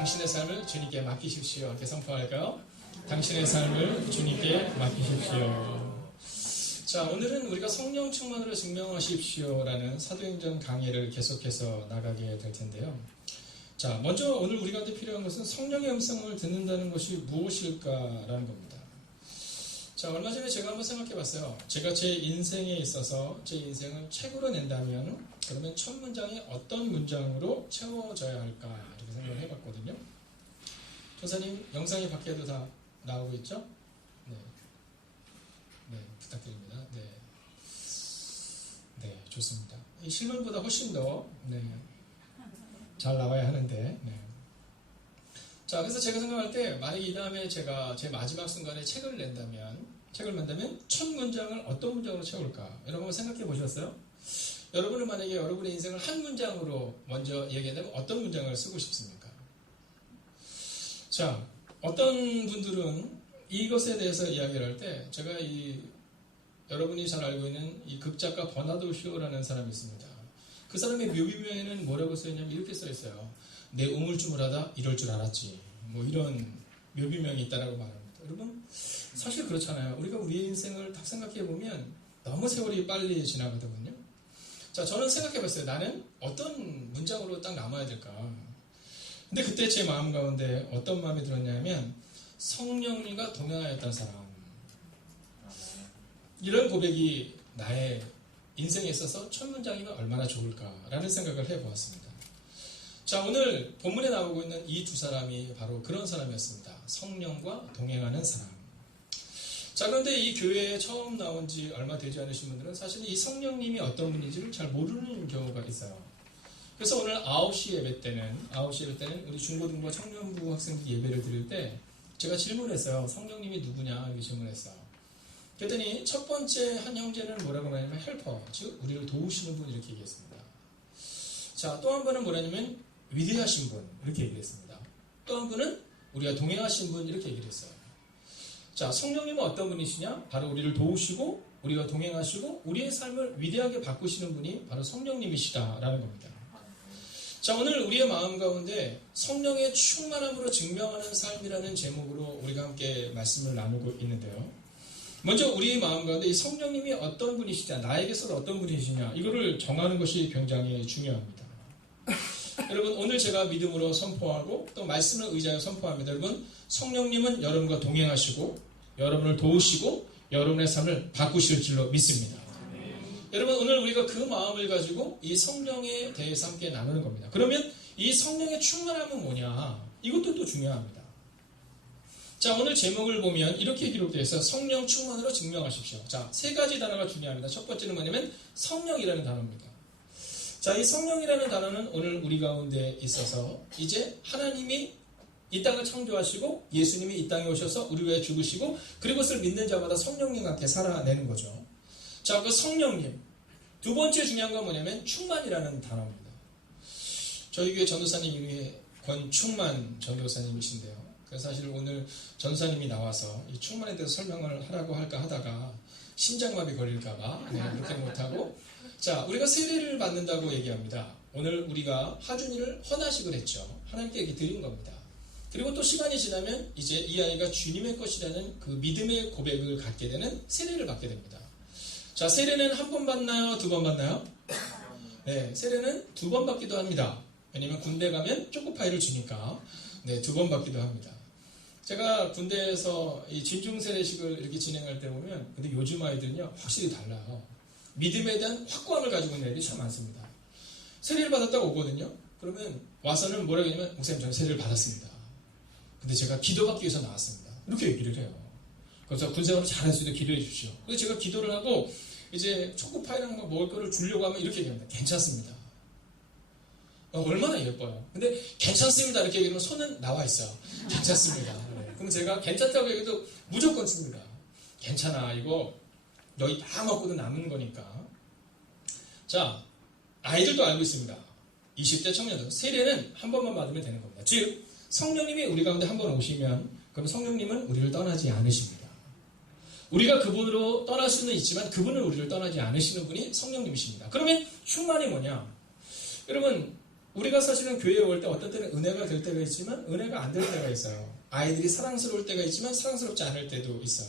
당신의 삶을 주님께 맡기십시오. 이렇게 선포할까요? 당신의 삶을 주님께 맡기십시오. 자, 오늘은 우리가 성령 충만으로 증명하십시오라는 사도행전 강의를 계속해서 나가게 될 텐데요. 자, 먼저 오늘 우리 가운데 필요한 것은 성령의 음성을 듣는다는 것이 무엇일까라는 겁니다. 자, 얼마 전에 제가 한번 생각해 봤어요. 제가 제 인생에 있어서 제 인생을 책으로 낸다면 그러면 첫 문장이 어떤 문장으로 채워져야 할까 이렇게 생각을 해봤거든요. 전사님 영상이 밖에도 다 나오고 있죠? 네, 네 부탁드립니다. 네, 네 좋습니다. 이 실물보다 훨씬 더 잘 나와야 하는데. 네. 자, 그래서 제가 생각할 때 만약에 이 다음에 제가 제 마지막 순간에 책을 낸다면 첫 문장을 어떤 문장으로 채울까? 여러분 한번 생각해 보셨어요? 여러분은 만약에 여러분의 인생을 한 문장으로 먼저 얘기한다면 어떤 문장을 쓰고 싶습니까? 자, 어떤 분들은 이것에 대해서 이야기를 할 때 제가 여러분이 잘 알고 있는 이 극작가 버나드 쇼라는 사람이 있습니다. 그 사람의 묘비명에는 뭐라고 써있냐면 이렇게 써있어요. 내 우물쭈물하다 이럴 줄 알았지. 뭐 이런 묘비명이 있다라고 말합니다. 여러분 사실 그렇잖아요. 우리가 우리의 인생을 딱 생각해보면 너무 세월이 빨리 지나가거든요. 자, 저는 생각해봤어요. 나는 어떤 문장으로 딱 남아야 될까. 근데 그때 제 마음 가운데 어떤 마음이 들었냐면 성령님과 동행하였던 사람, 이런 고백이 나의 인생에 있어서 첫 문장이면 얼마나 좋을까라는 생각을 해보았습니다. 자, 오늘 본문에 나오고 있는 이 두 사람이 바로 그런 사람이었습니다. 성령과 동행하는 사람. 자, 그런데 이 교회에 처음 나온 지 얼마 되지 않으신 분들은 사실 이 성령님이 어떤 분인지를 잘 모르는 경우가 있어요. 그래서 오늘 9시 예배 때는 우리 중고등부와 청년부 학생들 예배를 드릴 때 제가 질문했어요. 성령님이 누구냐 이렇게 질문했어요. 그랬더니 첫 번째 한 형제는 뭐라고 말하냐면 헬퍼, 즉 우리를 도우시는 분 이렇게 얘기했습니다. 자, 또 한 분은 뭐냐면 위대하신 분 이렇게 얘기했습니다. 또 한 분은 우리가 동행하신 분 이렇게 얘기를 했어요. 자, 성령님은 어떤 분이시냐? 바로 우리를 도우시고 우리가 동행하시고 우리의 삶을 위대하게 바꾸시는 분이 바로 성령님이시다라는 겁니다. 자, 오늘 우리의 마음 가운데 성령의 충만함으로 증명하는 삶이라는 제목으로 우리가 함께 말씀을 나누고 있는데요. 먼저 우리 마음 가운데 이 성령님이 어떤 분이시냐, 나에게서 어떤 분이시냐, 이거를 정하는 것이 굉장히 중요합니다. 여러분, 오늘 제가 믿음으로 선포하고 또 말씀을 의지하여 선포합니다. 여러분, 성령님은 여러분과 동행하시고 여러분을 도우시고 여러분의 삶을 바꾸실 줄로 믿습니다. 여러분, 오늘 우리가 그 마음을 가지고 이 성령에 대해서 함께 나누는 겁니다. 그러면 이 성령의 충만함은 뭐냐? 이것도 또 중요합니다. 자, 오늘 제목을 보면 이렇게 기록되어 있어요. 성령 충만으로 증명하십시오. 자, 세 가지 단어가 중요합니다. 첫 번째는 뭐냐면 성령이라는 단어입니다. 자, 이 성령이라는 단어는 오늘 우리 가운데 있어서 이제 하나님이 이 땅을 창조하시고 예수님이 이 땅에 오셔서 우리 위해 죽으시고 그것을 믿는 자마다 성령님과 함께 살아내는 거죠. 자, 그 성령님. 두 번째 중요한 건 뭐냐면 충만이라는 단어입니다. 저희 교회 전도사님 이름이 권충만 전도사님이신데요. 그래서 사실 오늘 전도사님이 나와서 이 충만에 대해서 설명을 하라고 할까 하다가 심장마비 걸릴까봐 그렇게 못하고, 자, 우리가 세례를 받는다고 얘기합니다. 오늘 우리가 하준이를 헌화식을 했죠. 하나님께 얘기 드린 겁니다. 그리고 또 시간이 지나면 이제 이 아이가 주님의 것이라는 그 믿음의 고백을 갖게 되는 세례를 받게 됩니다. 자, 세례는 한 번 받나요? 두 번 받나요? 네, 세례는 두 번 받기도 합니다. 왜냐면 군대 가면 초코파이를 주니까 두 번 받기도 합니다. 제가 군대에서 이 진중세례식을 이렇게 진행할 때 보면 근데 요즘 아이들은요 확실히 달라요. 믿음에 대한 확고함을 가지고 있는 애들이 참 많습니다. 세례를 받았다고 오거든요. 그러면 와서는 뭐라고 하냐면 목사님 저는 세례를 받았습니다. 근데 제가 기도받기 위해서 나왔습니다. 이렇게 얘기를 해요. 그래서 군생활을 잘할 수 있도록 기도해 주십시오. 그래서 제가 기도를 하고 이제 초코파이랑 먹을 거를 주려고 하면 이렇게 얘기합니다. 괜찮습니다. 얼마나 예뻐요. 근데 괜찮습니다 이렇게 얘기하면 손은 나와 있어요. 괜찮습니다. 네. 그럼 제가 괜찮다고 얘기해도 무조건 씁니다. 괜찮아, 이거 너희 다 먹고도 남은 거니까. 자, 아이들도 알고 있습니다. 20대 청년들 세례는 한 번만 받으면 되는 겁니다. 즉 성령님이 우리 가운데 한 번 오시면 그럼 성령님은 우리를 떠나지 않으십니다. 우리가 그분으로 떠날 수는 있지만 그분은 우리를 떠나지 않으시는 분이 성령님이십니다. 그러면 충만이 뭐냐? 여러분, 우리가 사실은 교회에 올 때 어떤 때는 은혜가 될 때가 있지만 은혜가 안 될 때가 있어요. 아이들이 사랑스러울 때가 있지만 사랑스럽지 않을 때도 있어요.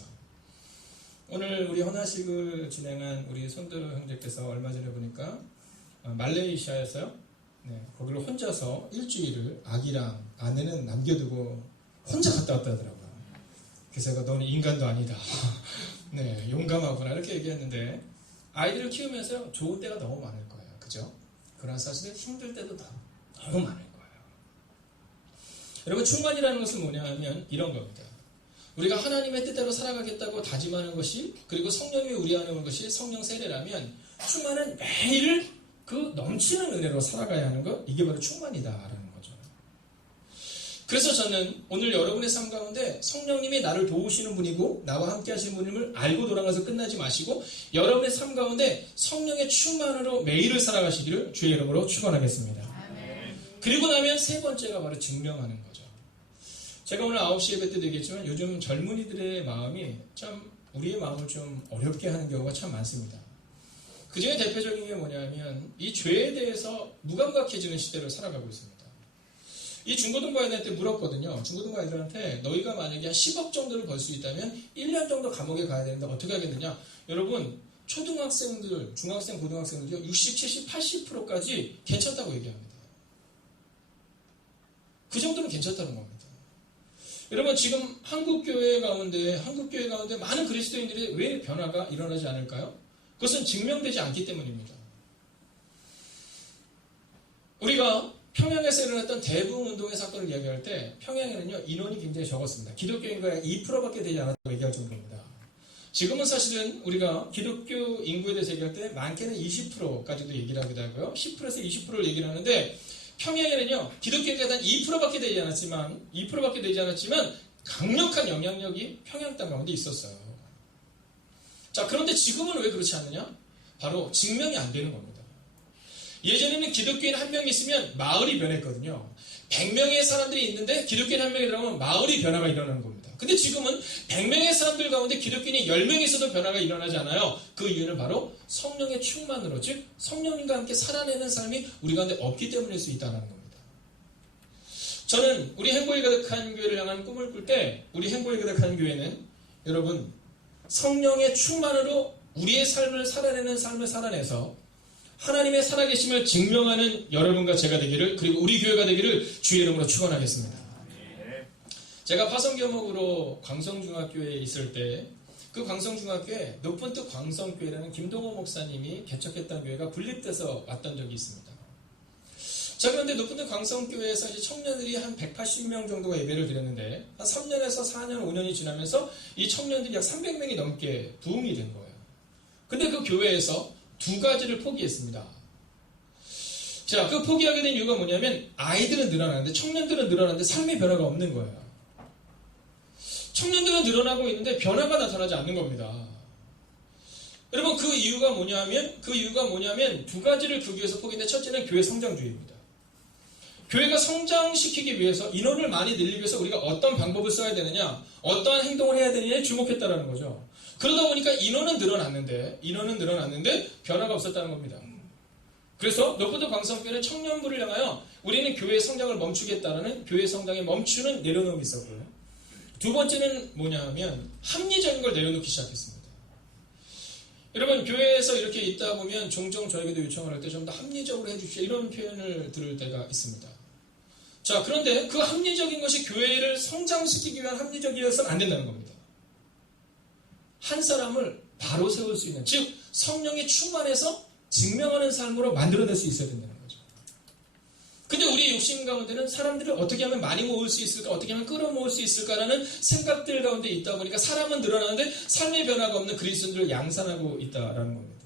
오늘 우리 헌화식을 진행한 우리 손도 형제께서 얼마 전에 보니까 말레이시아에서요. 네, 거기를 혼자서 일주일을 아기랑 아내는 남겨두고 혼자 갔다 왔다 하더라고요. 그래서 제가 너는 인간도 아니다. 네, 용감하구나 이렇게 얘기했는데 아이들을 키우면서 좋은 때가 너무 많을 거예요. 그죠? 그러나 사실은 힘들 때도 너무 많을 거예요. 여러분 충만이라는 것은 뭐냐면 이런 겁니다. 우리가 하나님의 뜻대로 살아가겠다고 다짐하는 것이 그리고 성령이 우리 안에 오는 것이 성령 세례라면 충만은 매일 그 넘치는 은혜로 살아가야 하는 것 이게 바로 충만이다라는 거죠. 그래서 저는 오늘 여러분의 삶 가운데 성령님이 나를 도우시는 분이고 나와 함께 하시는 분임을 알고 돌아가서 끝나지 마시고 여러분의 삶 가운데 성령의 충만으로 매일을 살아가시기를 주의 이름으로 축원하겠습니다. 그리고 나면 세 번째가 바로 증명하는 거죠. 제가 오늘 9시 예배 때도 얘기했지만 요즘 젊은이들의 마음이 참 우리의 마음을 좀 어렵게 하는 경우가 참 많습니다. 그 중에 대표적인 게 뭐냐면 이 죄에 대해서 무감각해지는 시대를 살아가고 있습니다. 이 중고등부 아이들한테 물었거든요. 중고등부 아이들한테 너희가 만약에 한 10억 정도를 벌 수 있다면 1년 정도 감옥에 가야 되는데 어떻게 하겠느냐. 여러분 초등학생들, 중학생, 고등학생들요 60, 70, 80%까지 괜찮다고 얘기합니다. 그 정도는 괜찮다는 겁니다. 여러분 지금 한국교회 가운데 많은 그리스도인들이 왜 변화가 일어나지 않을까요? 그것은 증명되지 않기 때문입니다. 우리가 평양에서 일어났던 대부운동의 사건을 이야기할 때 평양에는요 인원이 굉장히 적었습니다. 기독교인구의 2%밖에 되지 않았다고 얘기할 정도입니다. 지금은 사실은 우리가 기독교 인구에 대해서 얘기할 때 많게는 20%까지도 얘기를 하기도 하고요. 10%에서 20%를 얘기를 하는데 평양에는요 기독교인구가 단 2%밖에 되지 않았지만 강력한 영향력이 평양 땅 가운데 있었어요. 자, 그런데 지금은 왜 그렇지 않느냐? 바로 증명이 안 되는 겁니다. 예전에는 기독교인 한 명이 있으면 마을이 변했거든요. 100명의 사람들이 있는데 기독교인 한 명이 들어가면 마을이 변화가 일어나는 겁니다. 근데 지금은 100명의 사람들 가운데 기독교인이 10명이 있어도 변화가 일어나지 않아요. 그 이유는 바로 성령의 충만으로, 즉 성령님과 함께 살아내는 삶이 우리 가운데 없기 때문일 수 있다는 겁니다. 저는 우리 행복이 가득한 교회를 향한 꿈을 꿀 때 우리 행복이 가득한 교회는 여러분 성령의 충만으로 우리의 삶을 살아내는 삶을 살아내서 하나님의 살아계심을 증명하는 여러분과 제가 되기를 그리고 우리 교회가 되기를 주의 이름으로 축원하겠습니다. 제가 파송교목으로 광성중학교에 있을 때 그 광성중학교에 높은 뜻 광성교회라는 김동호 목사님이 개척했던 교회가 분립돼서 왔던 적이 있습니다. 자, 그런데 높은 뜻 광성교회에서 이제 청년들이 한 180명 정도가 예배를 드렸는데 한 3년에서 4년, 5년이 지나면서 이 청년들이 약 300명이 넘게 부흥이 된 거예요. 근데 그 교회에서 두 가지를 포기했습니다. 자, 그 포기하게 된 이유가 뭐냐면 아이들은 늘어나는데 청년들은 늘어나는데 삶의 변화가 없는 거예요. 청년들은 늘어나고 있는데 변화가 나타나지 않는 겁니다. 여러분 그 이유가 뭐냐면 두 가지를 그 교회에서 포기했는데 첫째는 교회 성장주의입니다. 교회가 성장시키기 위해서 인원을 많이 늘리기 위해서 우리가 어떤 방법을 써야 되느냐 어떠한 행동을 해야 되느냐에 주목했다는 거죠. 그러다 보니까 인원은 늘어났는데 변화가 없었다는 겁니다. 그래서 높은 뜻 광성교회는 청년부를 향하여 우리는 교회의 성장을 멈추겠다라는 교회 성장의 멈추는 내려놓음이 있었고요. 두 번째는 뭐냐면 합리적인 걸 내려놓기 시작했습니다. 여러분 교회에서 이렇게 있다 보면 종종 저에게도 요청을 할 때 좀 더 합리적으로 해주십시오 이런 표현을 들을 때가 있습니다. 자, 그런데 그 합리적인 것이 교회를 성장시키기 위한 합리적이어서는 안 된다는 겁니다. 한 사람을 바로 세울 수 있는, 즉 성령이 충만해서 증명하는 삶으로 만들어낼 수 있어야 된다는 거죠. 근데 우리의 욕심 가운데는 사람들을 어떻게 하면 많이 모을 수 있을까, 어떻게 하면 끌어모을 수 있을까라는 생각들 가운데 있다 보니까 사람은 늘어나는데 삶의 변화가 없는 그리스도인들을 양산하고 있다라는 겁니다.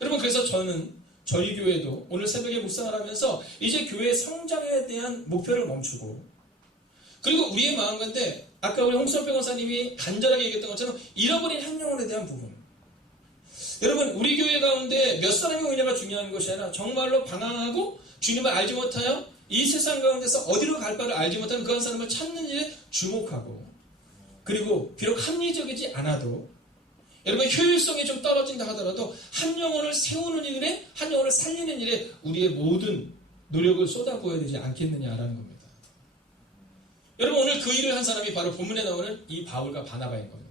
여러분 그래서 저는 저희 교회도 오늘 새벽에 묵상을 하면서 이제 교회의 성장에 대한 목표를 멈추고 그리고 우리의 마음 가운데 아까 우리 홍수표 권사님이 간절하게 얘기했던 것처럼 잃어버린 한 영혼에 대한 부분, 여러분 우리 교회 가운데 몇 사람이 오느냐가 중요한 것이 아니라 정말로 방황하고 주님을 알지 못하여 이 세상 가운데서 어디로 갈 바를 알지 못하는 그 한 사람을 찾는 일에 주목하고 그리고 비록 합리적이지 않아도 여러분 효율성이 좀 떨어진다 하더라도 한 영혼을 세우는 일에 한 영혼을 살리는 일에 우리의 모든 노력을 쏟아부어야 되지 않겠느냐라는 겁니다. 여러분, 오늘 그 일을 한 사람이 바로 본문에 나오는 이 바울과 바나바인 겁니다.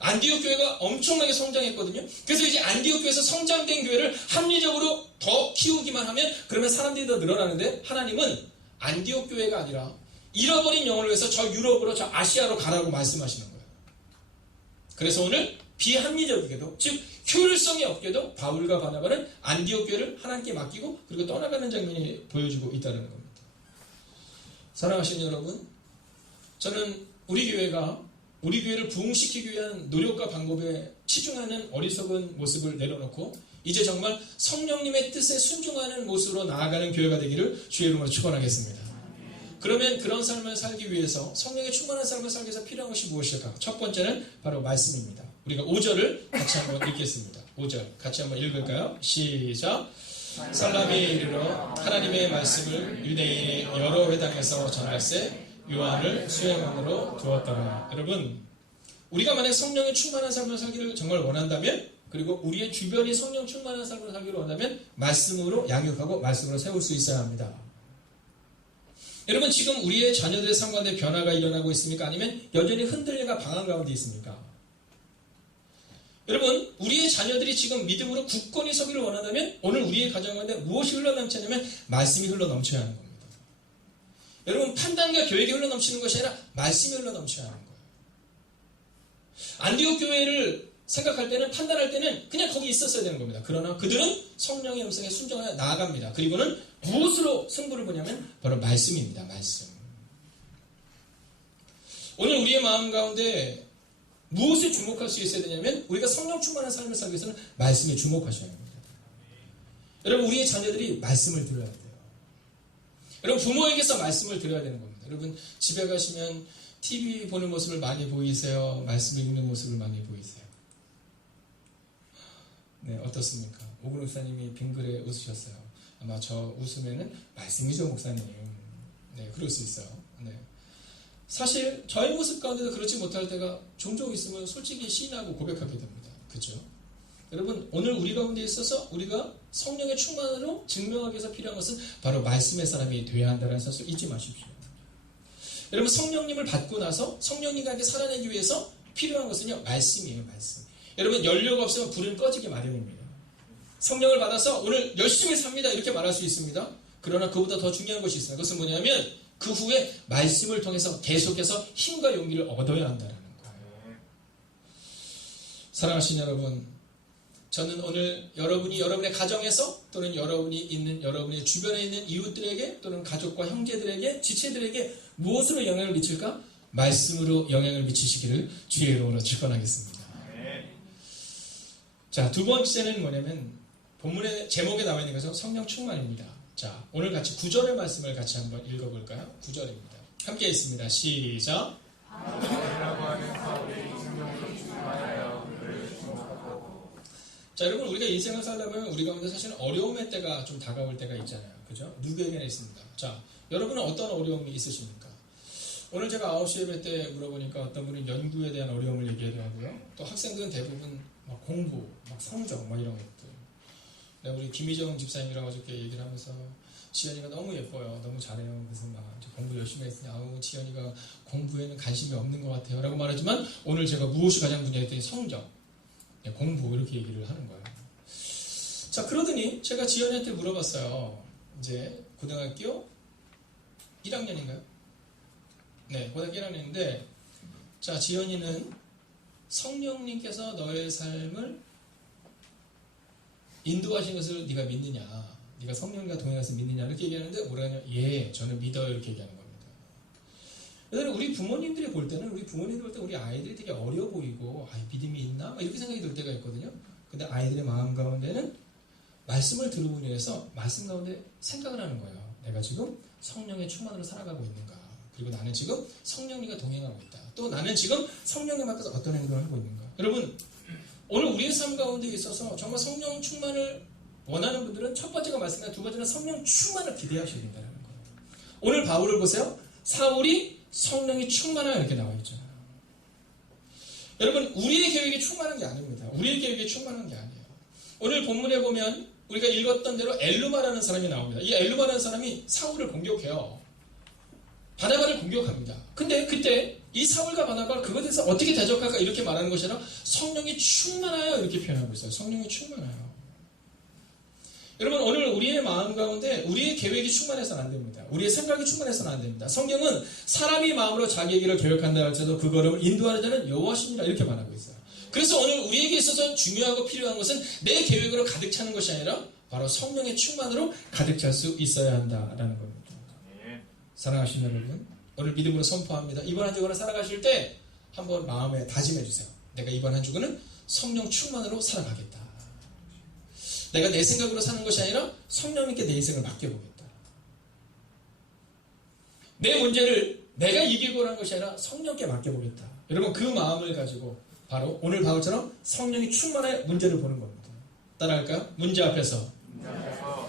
안디옥 교회가 엄청나게 성장했거든요. 그래서 이제 안디옥 교회에서 성장된 교회를 합리적으로 더 키우기만 하면 그러면 사람들이 더 늘어나는데, 하나님은 안디옥 교회가 아니라 잃어버린 영혼을 위해서 저 유럽으로, 저 아시아로 가라고 말씀하시는 거예요. 그래서 오늘 비합리적이게도, 즉 효율성이 없게도 바울과 바나바는 안디옥 교회를 하나님께 맡기고 그리고 떠나가는 장면이 보여주고 있다는 겁니다. 사랑하시는 여러분, 저는 우리 교회를 부흥시키기 위한 노력과 방법에 치중하는 어리석은 모습을 내려놓고 이제 정말 성령님의 뜻에 순종하는 모습으로 나아가는 교회가 되기를 주의 이름으로 축원하겠습니다. 그러면 그런 삶을 살기 위해서, 성령의 충만한 삶을 살기 위해서 필요한 것이 무엇일까? 첫 번째는 바로 말씀입니다. 우리가 5절을 같이 한번 읽겠습니다. 5절 같이 한번 읽을까요? 시작. 살라미에 이르러 하나님의 말씀을 유대인의 여러 회당에서 전할세 요한을 수행원으로 두었더라. 여러분, 우리가 만약 성령의 충만한 삶을 살기를 정말 원한다면, 그리고 우리의 주변이 성령 충만한 삶을 살기를 원한다면 말씀으로 양육하고 말씀으로 세울 수 있어야 합니다. 여러분, 지금 우리의 자녀들의 삶 가운데 변화가 일어나고 있습니까? 아니면 여전히 흔들림과 방황 가운데 있습니까? 여러분, 우리의 자녀들이 지금 믿음으로 굳건히 서기를 원한다면 오늘 우리의 가정 가운데 무엇이 흘러넘쳐야 하냐면 말씀이 흘러넘쳐야 하는 겁니다. 여러분, 판단과 계획이 흘러넘치는 것이 아니라 말씀이 흘러넘쳐야 하는 거예요. 안디옥 교회를 생각할 때는, 판단할 때는 그냥 거기 있었어야 되는 겁니다. 그러나 그들은 성령의 음성에 순종하여 나아갑니다. 그리고는 무엇으로 승부를 보냐면 바로 말씀입니다. 말씀. 오늘 우리의 마음 가운데 무엇에 주목할 수 있어야 되냐면 우리가 성령 충만한 삶을 살기 위해서는 말씀에 주목하셔야 합니다. 여러분, 우리의 자녀들이 말씀을 들어야 돼요. 여러분, 부모에게서 말씀을 들어야 되는 겁니다. 여러분, 집에 가시면 TV 보는 모습을 많이 보이세요? 말씀을 읽는 모습을 많이 보이세요? 네, 어떻습니까? 오근 목사님이 빙그레 웃으셨어요. 아마 저 웃음에는 말씀이죠, 목사님. 네, 그럴 수 있어요. 네. 사실 저의 모습 가운데도 그렇지 못할 때가 종종 있으면 솔직히 시인하고 고백하게 됩니다. 그죠? 여러분, 오늘 우리 가운데 있어서 우리가 성령의 충만으로 증명하기 위해서 필요한 것은 바로 말씀의 사람이 되어야 한다는 사실 잊지 마십시오. 여러분, 성령님을 받고 나서 성령님과 함께 살아내기 위해서 필요한 것은요, 말씀이에요. 말씀. 여러분, 연료가 없으면 불은 꺼지기 마련입니다. 성령을 받아서 오늘 열심히 삽니다 이렇게 말할 수 있습니다. 그러나 그보다 더 중요한 것이 있습니다. 그것은 뭐냐면 그 후에 말씀을 통해서 계속해서 힘과 용기를 얻어야 한다는 거예요. 사랑하시는 여러분, 저는 오늘 여러분이 여러분의 가정에서 또는 여러분이 있는 여러분의 주변에 있는 이웃들에게 또는 가족과 형제들에게, 지체들에게 무엇으로 영향을 미칠까? 말씀으로 영향을 미치시기를 주의 이름으로 축원하겠습니다. 자, 두 번째는 뭐냐면 본문의 제목에 나와 있는 것은 성령 충만입니다. 자, 오늘 같이 9절의 말씀을 같이 한번 읽어볼까요? 9절입니다. 함께 읽습니다. 시작. 자, 여러분, 우리가 인생을 살려면 우리 가운데 사실은 어려움의 때가 좀 다가올 때가 있잖아요. 그죠? 누구에게나 있습니다. 자, 여러분은 어떤 어려움이 있으십니까? 오늘 제가 9시 예배 때 물어보니까 어떤 분은 연구에 대한 어려움을 얘기하더라고요. 또 학생들은 대부분 막 공부, 막 성적, 막 이런 것들. 우리 김희정 집사님이랑 어저께 얘기를 하면서 지연이가 너무 예뻐요. 너무 잘해요. 그래서 막 공부 열심히 했으니 아우, 지연이가 공부에는 관심이 없는 것 같아요. 라고 말하지만 오늘 제가 무엇이 가장 중요했더니 성적, 공부 이렇게 얘기를 하는 거예요. 자, 그러더니 제가 지연이한테 물어봤어요. 이제 고등학교 1학년인가요? 네, 고등학교 1학년인데 자, 지연이는 성령님께서 너의 삶을 인도하신 것을 네가 믿느냐, 네가 성령과 동행해서 믿느냐 이렇게 얘기하는데 뭐라 하냐, 예, 저는 믿어요 이렇게 얘기하는 겁니다. 그래서 우리 부모님들이 볼 때는 우리 아이들이 되게 어려 보이고 믿음이 있나? 이렇게 생각이 들 때가 있거든요. 근데 아이들의 마음 가운데는 말씀을 들으므로 인해서 말씀 가운데 생각을 하는 거예요. 내가 지금 성령의 충만으로 살아가고 있는가? 그리고 나는 지금 성령님과 동행하고 있다. 또 나는 지금 성령님 앞에서 어떤 행동을 하고 있는가? 여러분, 오늘 우리의 삶 가운데 있어서 정말 성령 충만을 원하는 분들은 첫 번째가 말씀이고 두 번째는 성령 충만을 기대하셔야 된다는 거예요. 오늘 바울을 보세요. 사울이 성령이 충만하여 이렇게 나와 있잖아요. 여러분, 우리의 계획이 충만한 게 아닙니다. 우리의 계획이 충만한 게 아니에요. 오늘 본문에 보면 우리가 읽었던 대로 엘루마라는 사람이 나옵니다. 이 엘루마라는 사람이 사울을 공격해요. 바나바를 공격합니다. 근데 그때 이 사울과 바나바가 그것에 대해서 어떻게 대적할까 이렇게 말하는 것이 아니라 성령이 충만하여 이렇게 표현하고 있어요. 성령이 충만하여. 여러분 오늘 우리의 마음 가운데 우리의 계획이 충만해서는 안 됩니다. 우리의 생각이 충만해서는 안 됩니다. 성경은 사람이 마음으로 자기의 길을 계획한다 할지라도 그 걸음을 인도하는 자는 여호와시니라 이렇게 말하고 있어요. 그래서 오늘 우리에게 있어서 중요하고 필요한 것은 내 계획으로 가득 차는 것이 아니라 바로 성령의 충만으로 가득 찰 수 있어야 한다라는 겁니다. 사랑하시는 여러분, 오늘 믿음으로 선포합니다. 이번 한 주간을 살아가실 때 한번 마음에 다짐해 주세요. 내가 이번 한 주간은 성령 충만으로 살아가겠다. 내가 내 생각으로 사는 것이 아니라 성령님께 내 인생을 맡겨보겠다. 내 문제를 내가 이기고 하는 것이 아니라 성령께 맡겨보겠다. 여러분 그 마음을 가지고 바로 오늘 바울처럼 성령이 충만해 문제를 보는 겁니다. 따라할까요? 문제 앞에서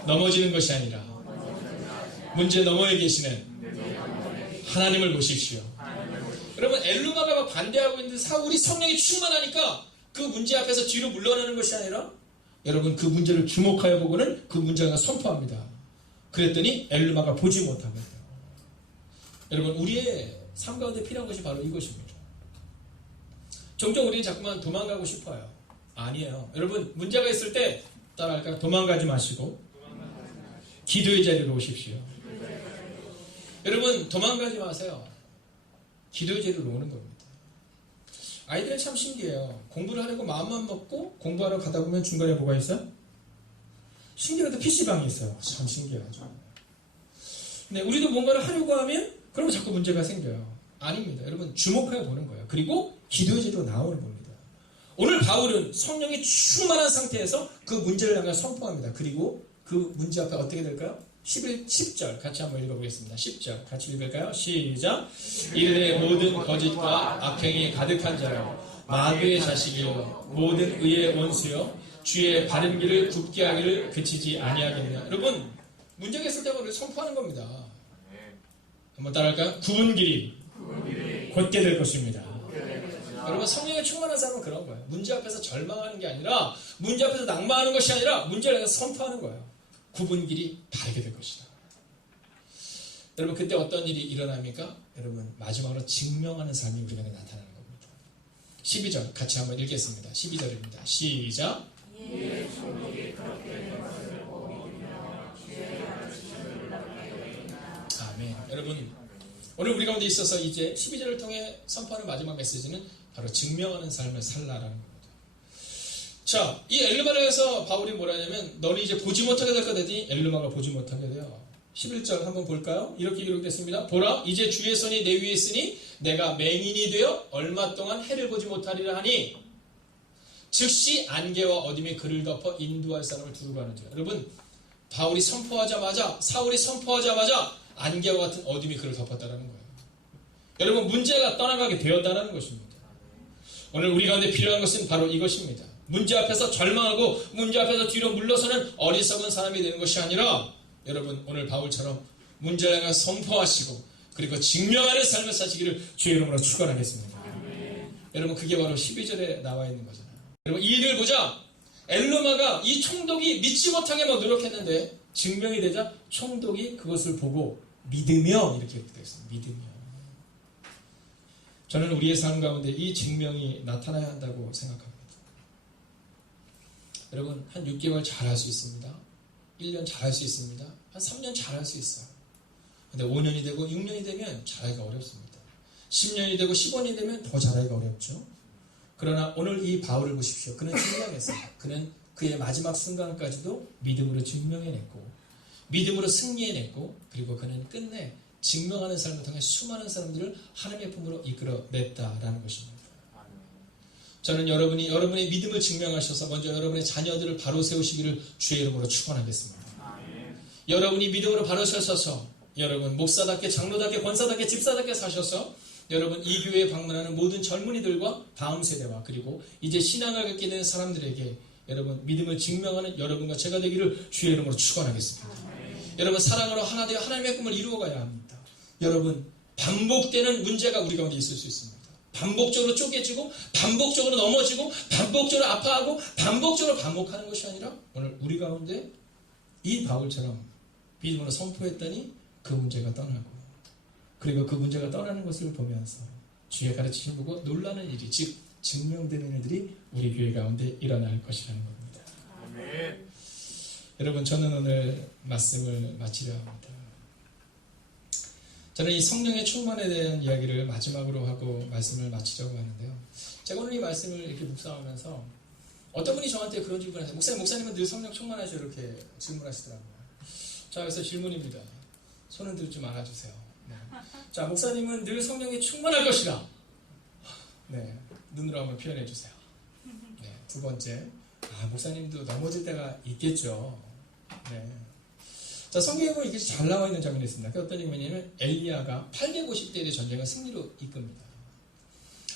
넘어지는 것이 아니라 문제 너머에 계시는 하나님을 보십시오. 여러분 엘루마가 반대하고 있는데 사울이 성령이 충만하니까 그 문제 앞에서 뒤로 물러나는 것이 아니라 여러분 그 문제를 주목하여 보고는 그 문제가 선포합니다. 그랬더니 엘루마가 보지 못하고 있어요. 여러분 우리의 삶 가운데 필요한 것이 바로 이것입니다. 종종 우리는 자꾸만 도망가고 싶어요. 아니에요. 여러분 문제가 있을 때 따라할까요? 도망가지 마시고 기도의 자리로 오십시오. 여러분 도망가지 마세요. 기도의 자리로 오는 겁니다. 아이들은 참 신기해요. 공부를 하려고 마음만 먹고 공부하러 가다 보면 중간에 뭐가 있어요? 신기하게 PC방이 있어요. 참 신기하죠. 근데 우리도 뭔가를 하려고 하면 그러면 자꾸 문제가 생겨요. 아닙니다. 여러분 주목하여 보는 거예요. 그리고 기도의 자리로 나오는 겁니다. 오늘 바울은 성령이 충만한 상태에서 그 문제를 향해 선포합니다. 그리고 그 문제 앞에 어떻게 될까요? 10절 같이 한번 읽어보겠습니다. 10절 같이 읽을까요? 시작. 이르되 모든 거짓과 악행이 가득한 자여 마귀의 자식이여 모든 의의 원수여 주의 바른 길을 굽게 하기를 그치지 아니하겠느냐. 여러분 문제가 있을 때마다 우리 선포하는 겁니다. 한번 따라할까요? 굽은 길이 곧게 될 것입니다. 여러분 성령에 충만한 사람은 그런 거예요. 문제 앞에서 절망하는 게 아니라 문제 앞에서 낭만하는 것이 아니라 문제를 선포하는 거예요. 굽은 길이 바르게 될 것이다. 여러분 그때 어떤 일이 일어납니까? 여러분 마지막으로 증명하는 삶이 우리 안에 나타나는 겁니다. 12절 같이 한번 읽겠습니다. 12절입니다. 시작. 아멘. 여러분 오늘 우리 가운데 있어서 이제 12절을 통해 선포하는 마지막 메시지는 바로 증명하는 삶을 살라라는 겁니다. 자, 이 엘루마를 해서 바울이 뭐라 하냐면 너는 이제 보지 못하게 될 거더니 엘루마가 보지 못하게 돼요. 11절 한번 볼까요? 이렇게 기록됐습니다. 보라 이제 주의 손이 내 위에 있으니 내가 맹인이 되어 얼마 동안 해를 보지 못하리라 하니 즉시 안개와 어둠이 그를 덮어 인도할 사람을 두르고 하는 줄. 여러분 바울이 선포하자마자 사울이 선포하자마자 안개와 같은 어둠이 그를 덮었다는 거예요. 여러분 문제가 떠나가게 되었다는 것입니다. 오늘 우리 가운데 필요한 것은 바로 이것입니다. 문제 앞에서 절망하고 문제 앞에서 뒤로 물러서는 어리석은 사람이 되는 것이 아니라 여러분 오늘 바울처럼 문제를 향해 선포하시고 그리고 증명하는 삶을 사시기를 주의 이름으로 축원하겠습니다. 여러분 그게 바로 12절에 나와 있는 거잖아요. 여러분 이 일을 보자 엘루마가 이 총독이 믿지 못하게 막 노력했는데 증명이 되자 총독이 그것을 보고 믿으며 이렇게 되어 있습니다. 믿으며. 저는 우리의 삶 가운데 이 증명이 나타나야 한다고 생각합니다. 여러분 한 6개월 잘할 수 있습니다. 1년 잘할 수 있습니다. 한 3년 잘할 수 있어요. 근데 5년이 되고 6년이 되면 잘하기가 어렵습니다. 10년이 되고 15년이 되면 더 잘하기가 어렵죠. 그러나 오늘 이 바울을 보십시오. 그는 증명했어요. 그는 그의 마지막 순간까지도 믿음으로 증명해냈고 믿음으로 승리해냈고 그리고 그는 끝내 증명하는 삶을 통해 수많은 사람들을 하나님의 품으로 이끌어냈다라는 것입니다. 저는 여러분의 믿음을 증명하셔서 먼저 여러분의 자녀들을 바로 세우시기를 주의 이름으로 축원하겠습니다. 여러분이 믿음으로 바로 서셔서 여러분 목사답게 장로답게 권사답게 집사답게 사셔서 여러분 이 교회에 방문하는 모든 젊은이들과 다음 세대와 그리고 이제 신앙을 갖게 되는 사람들에게 여러분 믿음을 증명하는 여러분과 제가 되기를 주의 이름으로 축원하겠습니다. 여러분 사랑으로 하나 되어 하나님의 꿈을 이루어가야 합니다. 여러분 반복되는 문제가 우리 가운데 있을 수 있습니다. 반복적으로 쪼개지고 반복적으로 넘어지고 반복적으로 아파하고 반복적으로 반복하는 것이 아니라 오늘 우리 가운데 이 바울처럼 믿음으로 선포했더니 그 문제가 떠나고 그리고 그 문제가 떠나는 것을 보면서 주의 가르치심 보고 놀라는 일이 즉 증명되는 일들이 우리 교회 가운데 일어날 것이라는 겁니다. 아멘. 여러분 저는 오늘 말씀을 마치려 합니다. 저는 이 성령의 충만에 대한 이야기를 마지막으로 하고 말씀을 마치려고 하는데요. 제가 오늘 이 말씀을 이렇게 묵상하면서 어떤 분이 저한테 그런 질문을 하세요. 목사님은 늘 성령 충만하죠? 이렇게 질문하시더라고요. 자, 그래서 질문입니다. 손을 들지 말아주세요. 네. 자, 목사님은 늘 성령이 충만할 것이다. 네, 눈으로 한번 표현해 주세요. 네, 두 번째, 목사님도 넘어질 때가 있겠죠. 네. 자, 성경에 보면 이게 잘 나와 있는 장면이 있습니다. 그 어떤 장면이냐면 엘리야가 850대 1의 전쟁을 승리로 이끕니다.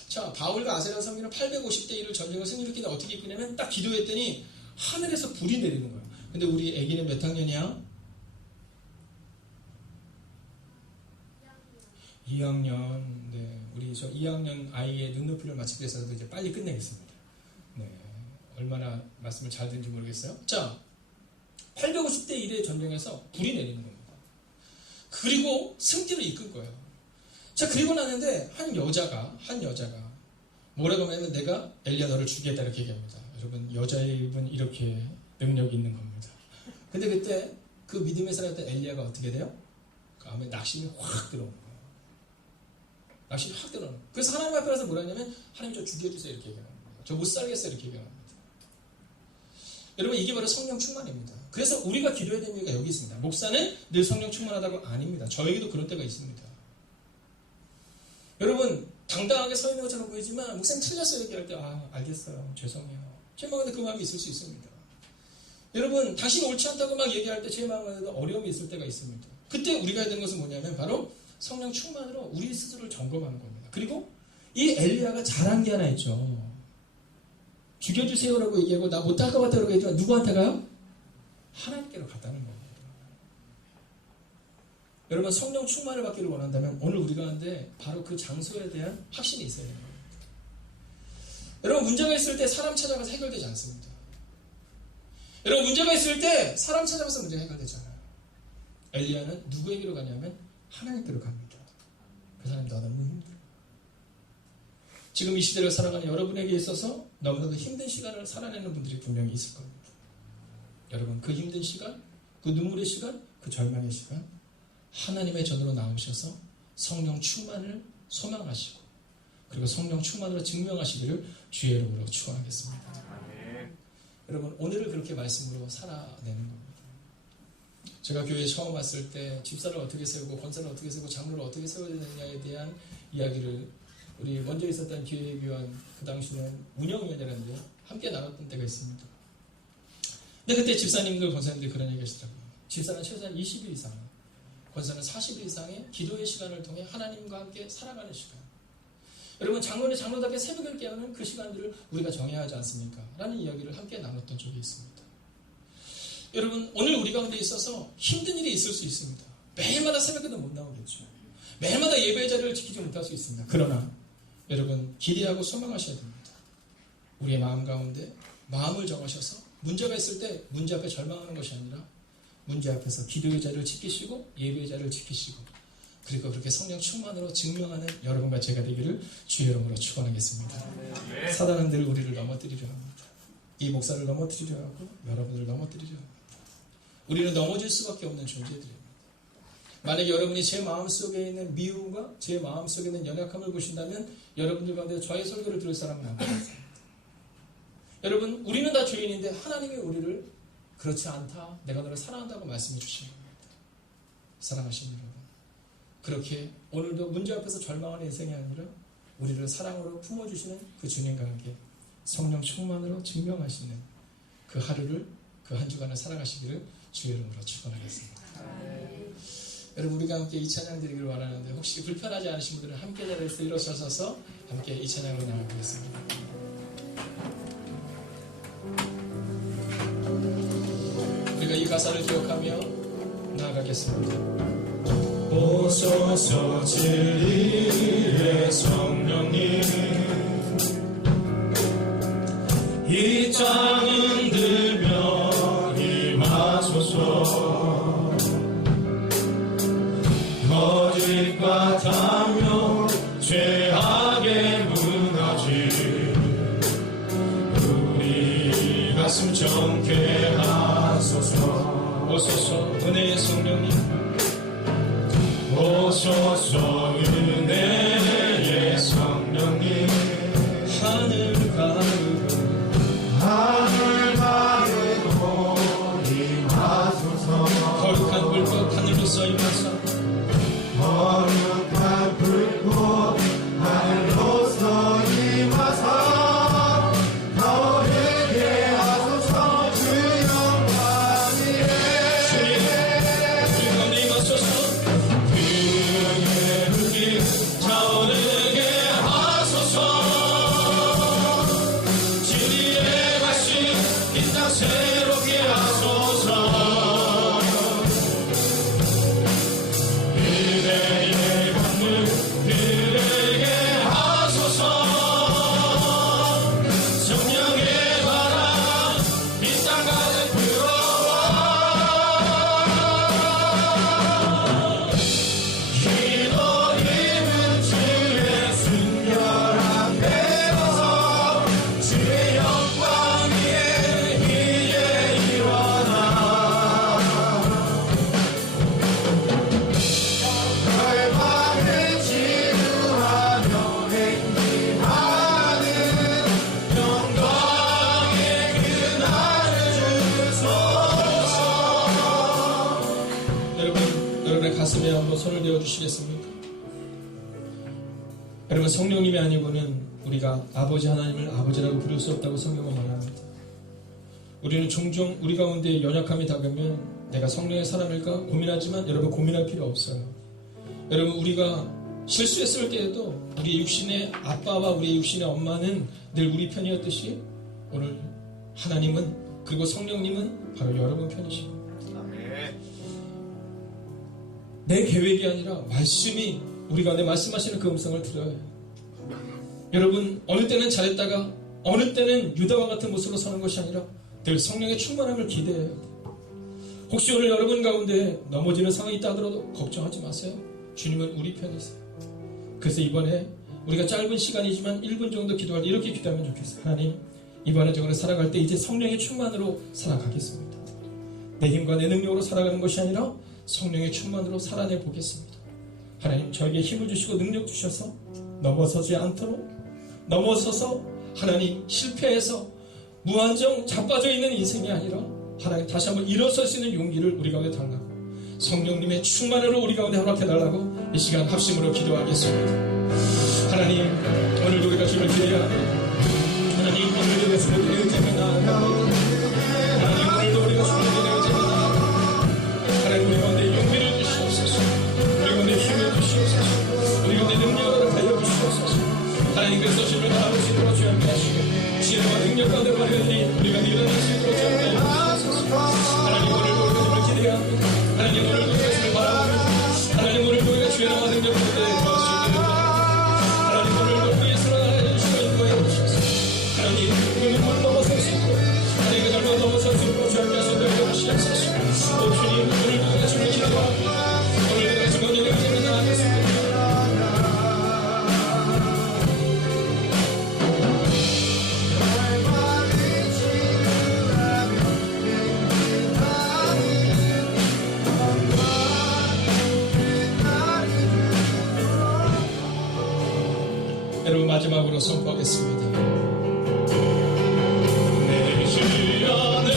자, 바울과 아세라 성경은 850대 1을 전쟁을 승리로 이끄는데 어떻게 이끄냐면 딱 기도했더니 하늘에서 불이 내리는 거예요. 근데 우리 애기는 몇 학년이야? 2학년. 네, 우리 저 2학년 아이의 눈높이를 맞추기 위해서도 이제 빨리 끝내겠습니다. 네, 얼마나 말씀을 잘 듣는지 모르겠어요. 자, 850대 1의 전쟁에서 불이 내리는 겁니다. 그리고 승리로 이끌 거예요. 자, 그리고 나는데 한 여자가 뭐라고 하냐면 내가 엘리야 너를 죽이겠다 이렇게 얘기합니다. 여러분 여자의 입은 이렇게 능력이 있는 겁니다. 근데 그때 그 믿음의 사람이었던 엘리야가 어떻게 돼요? 그 다음에 낙심이 확 들어오는 거예요. 낙심이 확 들어오는 거예요. 그래서 하나님 앞에 가서 뭐라 하냐면 하나님 저 죽여주세요 이렇게 얘기하는 거예요. 저 못 살겠어요 이렇게 얘기하는 겁니다. 여러분 이게 바로 성령 충만입니다. 그래서 우리가 기도해야 되는 이유가 여기 있습니다. 목사는 늘 성령 충만하다고 아닙니다. 저에게도 그런 때가 있습니다. 여러분 당당하게 서 있는 것처럼 보이지만 목사님 틀렸어요 얘기할 때 알겠어요 죄송해요 제 마음에 그 마음이 있을 수 있습니다. 여러분 당신이 옳지 않다고 막 얘기할 때 제 마음에도 어려움이 있을 때가 있습니다. 그때 우리가 해야 되는 것은 뭐냐면 바로 성령 충만으로 우리 스스로를 점검하는 겁니다. 그리고 이 엘리야가 잘한 게 하나 있죠. 죽여주세요라고 얘기하고 나 못할 것 같다고 얘기하지만 누구한테 가요? 하나님께로 갔다는 겁니다. 여러분 성령 충만을 받기를 원한다면 오늘 우리 가운데 바로 그 장소에 대한 확신이 있어야 됩니다. 여러분 문제가 있을 때 사람 찾아가서 해결되지 않습니다. 여러분 문제가 있을 때 사람 찾아가서 문제가 해결되지 않아요. 엘리야는 누구에게로 가냐면 하나님께로 갑니다. 그 사람이 너무 힘들어. 지금 이 시대를 살아가는 여러분에게 있어서 너무나도 힘든 시간을 살아내는 분들이 분명히 있을 겁니다. 여러분 그 힘든 시간, 그 눈물의 시간, 그 절망의 시간 하나님의 전으로 나오셔서 성령 충만을 소망하시고 그리고 성령 충만으로 증명하시기를 주의 이름으로 축원하겠습니다. 여러분 오늘을 그렇게 말씀으로 살아내는 겁니다. 제가 교회에 처음 왔을 때 집사를 어떻게 세우고 권사를 어떻게 세우고 장로를 어떻게 세워야 되느냐에 대한 이야기를 우리 먼저 있었던 기획위원 그 당시는 운영위원이라는데 함께 나눴던 때가 있습니다. 근데 그때 집사님들 권사님들이 그런 얘기 하시더라고요. 집사는 최소한 20일 이상 권사는 40일 이상의 기도의 시간을 통해 하나님과 함께 살아가는 시간. 여러분 장로는 장로답게 새벽을 깨우는 그 시간들을 우리가 정해야 하지 않습니까? 라는 이야기를 함께 나눴던 적이 있습니다. 여러분 오늘 우리 가운데 있어서 힘든 일이 있을 수 있습니다. 매일마다 새벽에도 못 나오겠죠. 매일마다 예배의 자리를 지키지 못할 수 있습니다. 그러나 여러분 기대하고 소망하셔야 됩니다. 우리의 마음 가운데 마음을 정하셔서 문제가 있을 때 문제 앞에 절망하는 것이 아니라 문제 앞에서 기도의 자리를 지키시고 예배의 자리를 지키시고 그리고 그렇게 성령 충만으로 증명하는 여러분과 제가 되기를 주의 이름으로 축원하겠습니다. 사단은 늘 우리를 넘어뜨리려 합니다. 이 목사를 넘어뜨리려 하고 여러분을 넘어뜨리려 합니다. 우리는 넘어질 수밖에 없는 존재들입니다. 만약에 여러분이 제 마음속에 있는 미움과 제 마음속에 있는 연약함을 보신다면 여러분들 가운데 저의 설교를 들을 사람은 안 되겠습니다. 여러분 우리는 다 죄인인데 하나님이 우리를 그렇지 않다 내가 너를 사랑한다고 말씀해 주시는 겁니다. 사랑하시는 여러분 그렇게 오늘도 문제 앞에서 절망하는 인생이 아니라 우리를 사랑으로 품어주시는 그 주님과 함께 성령 충만으로 증명하시는 그 하루를 그 한 주간을 살아가시기를 주의 이름으로 축원하겠습니다. 여러분 우리가 함께 이 찬양 드리기를 원하는데 혹시 불편하지 않으신 분들은 함께 자리에서 일어서셔서 함께 이 찬양으로 나아가겠습니다. 우리가 이 가사를 기억하며 나아가겠습니다. 오소서 진리의 성령님, 이 땅은 들며 임하소서. 거짓과 탐욕 죄악에 무너진 우리 가슴 정케 하소서. 오소서 은혜의 성령님, 오소서 은혜의 성령님, 하늘 가르고 임하소서. 거룩한 불꽃 하늘로서 임하사, 거룩한 불꽃 하늘로서 임하사 거룩하게 하소서. 주 영광이에 주님 가운데 임하소서. 그의 불길 타오르게 하소서. 진리의 말씀 이 땅 새롭게 하소서. 그대의 건물 그대에게 하소서. 성령의 바람 이 땅 가득 불어와. 기도림은 주의 순결한 배로서 주의 영광 위에 이제 일어나. 열방을 치유하며 행진하는 영광의 그날을 주소서. 여러분의 가슴에 한번 손을 대어 주시겠습니까? 여러분, 성령님이 아니고는 우리가 아버지 하나님을 아버지라고 부를 수 없다고 성경은 말합니다. 우리는 종종 우리 가운데 연약함이 다가오면 내가 성령의 사람일까 고민하지만 여러분, 고민할 필요 없어요. 여러분, 우리가 실수했을 때에도 우리 육신의 아빠와 우리 육신의 엄마는 늘 우리 편이었듯이 오늘 하나님은, 그리고 성령님은 바로 여러분 편이십니다. 내 계획이 아니라 말씀이 우리 가운데 말씀하시는 그 음성을 들어야 해요. 여러분, 어느 때는 잘했다가 어느 때는 유다와 같은 모습으로 서는 것이 아니라 늘 성령의 충만함을 기대해요. 혹시 오늘 여러분 가운데 넘어지는 상황이 있다 하더라도 걱정하지 마세요. 주님은 우리 편이세요. 그래서 이번에 우리가 짧은 시간이지만 1분 정도 기도할 때 이렇게 기도하면 좋겠어요. 하나님, 이번에 저번에 살아갈 때 이제 성령의 충만으로 살아가겠습니다. 내 힘과 내 능력으로 살아가는 것이 아니라 성령의 충만으로 살아내 보겠습니다. 하나님, 저에게 힘을 주시고 능력 주셔서 넘어서지 않도록, 넘어서서 하나님 실패해서 무한정 자빠져 있는 인생이 아니라 하나님 다시 한번 일어설 수 있는 용기를 우리 가운데 달라고, 성령님의 충만으로 우리 가운데 허락해달라고 이 시간 합심으로 기도하겠습니다. 하나님, 오늘도 우리가 주를 기대해야 합니다. 하나님, 오늘도 우리가 주를 기대할 때마다 하나님, 오늘도 우리가 주를 기대할 때마다 하나님, 우리 가운데 용기를 주시옵소서. 우리 가운데 힘을 주시옵소서. 우리 가운데 능력을 달려주시옵소서. 하나님, 그래서 주를 다할 수 있도록 주여 함께 하시고 지혜와 능력 가운데 발견이 우리가 일어날 수 있도록 주여 함께 하시옵소서. 하나님, 오늘도 우리가 주를 기대해야 합니다. 하나님, 오늘도 우리가 주를 바라봅니다. 하나님, 오늘도 우리가 주의 나와 능력 가운데 더할 수 있도록 하나님, 오늘도 우리의 살아가는 시간을 인도하여 주시옵소서. 하나님, 그 눈물 넘어설 수 있도록, 하나님, 그 절망 넘어설 수 있도록 주여 함께 하시도록 주시옵소서. 오 주님, 오늘도 우리가 주를 기도합니다. 오늘도 우리가 주의 능력을 나아가겠습니다. 여러분, 마지막으로 선포하겠습니다. 내 주여 내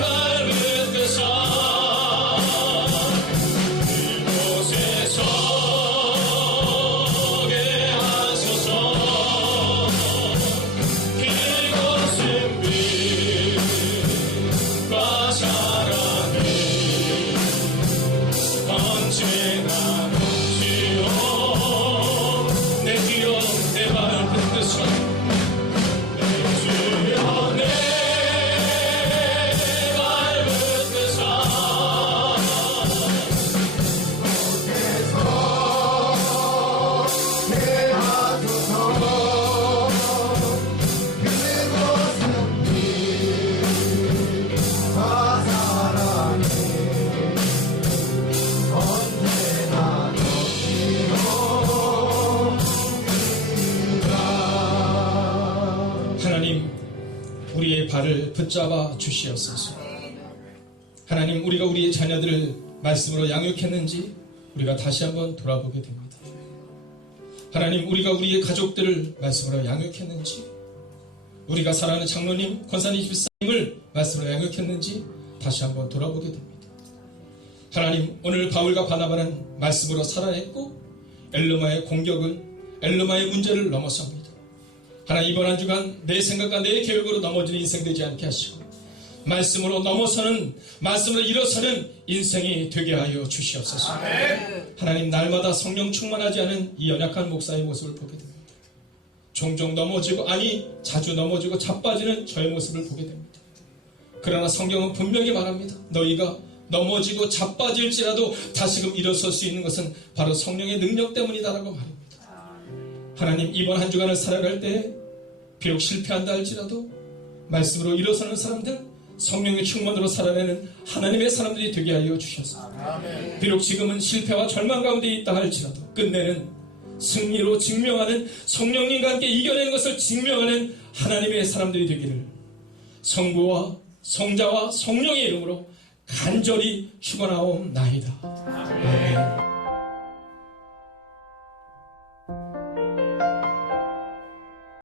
밟은 그 산 그곳에 서게 하소서. 그곳은 빛과 사랑이 언제나 넘치오. 내 기억 내 발 붙잡아 주시옵소서. 하나님, 우리가 우리의 자녀들을 말씀으로 양육했는지 우리가 다시 한번 돌아보게 됩니다. 하나님, 우리가 우리의 가족들을 말씀으로 양육했는지, 우리가 사랑하는 장로님, 권사님, 집사님을 말씀으로 양육했는지 다시 한번 돌아보게 됩니다. 하나님, 오늘 바울과 바나바는 말씀으로 살아냈고 엘르마의 공격을, 엘르마의 문제를 넘어섭니다. 하나님, 이번 한 주간 내 생각과 내 계획으로 넘어지는 인생 되지 않게 하시고 말씀으로 넘어서는, 말씀으로 일어서는 인생이 되게 하여 주시옵소서. 아멘. 하나님, 날마다 성령 충만하지 않은 이 연약한 목사의 모습을 보게 됩니다. 종종 넘어지고, 아니 자주 넘어지고 자빠지는 저의 모습을 보게 됩니다. 그러나 성경은 분명히 말합니다. 너희가 넘어지고 자빠질지라도 다시금 일어설 수 있는 것은 바로 성령의 능력 때문이다라고 말합니다. 하나님, 이번 한 주간을 살아갈 때 비록 실패한다 할지라도 말씀으로 일어서는 사람들, 성령의 충만으로 살아내는 하나님의 사람들이 되게 하여 주셔서, 비록 지금은 실패와 절망 가운데 있다 할지라도 끝내는 승리로 증명하는, 성령님과 함께 이겨낸 것을 증명하는 하나님의 사람들이 되기를 성부와 성자와 성령의 이름으로 간절히 축원하옵나이다. 아멘.